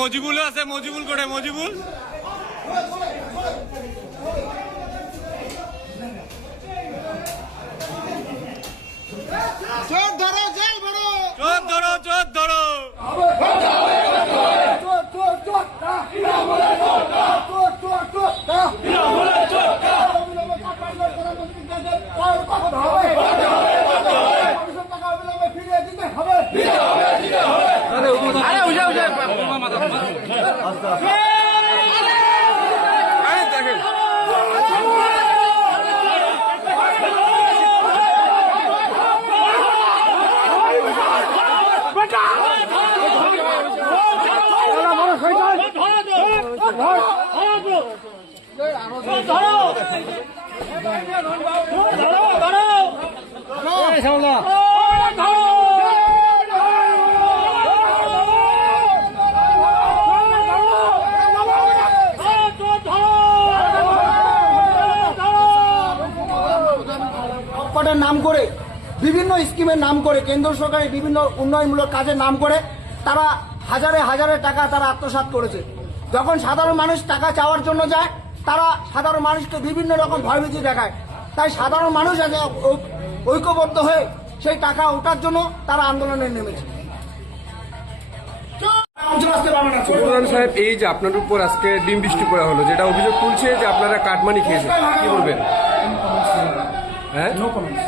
মজিবুল আছে, মজিবুল করে মজিবুল চোর ধরো, জেল ভরো, চোর ধরো, চোর ধরো। নাম করে বিভিন্ন স্কিমের নাম করে কেন্দ্র সরকারের বিভিন্ন উন্নয়নমূলক কাজের নাম করে তারা হাজারে হাজারে টাকা তারা আত্মসাৎ করেছে। যখন সাধারণ মানুষ টাকা চাওয়ার জন্য যায়, তারা সাধারণ মানুষকে বিভিন্ন রকম ভয়ভীতি দেখায়। তাই সাধারণ মানুষ আজ ঐক্যবদ্ধ হয়ে সেই টাকা ওঠার জন্য তারা আন্দোলনে নেমেছে। প্রধান সাহেব, এই যে আপনার উপর আজকে ডিম বৃষ্টি করা হলো, যেটা অভিযোগ তুলছে যে আপনারা কাটমানি খেয়েছেন, কি বলবেন? হ্যাঁ, নো কমেন্টস।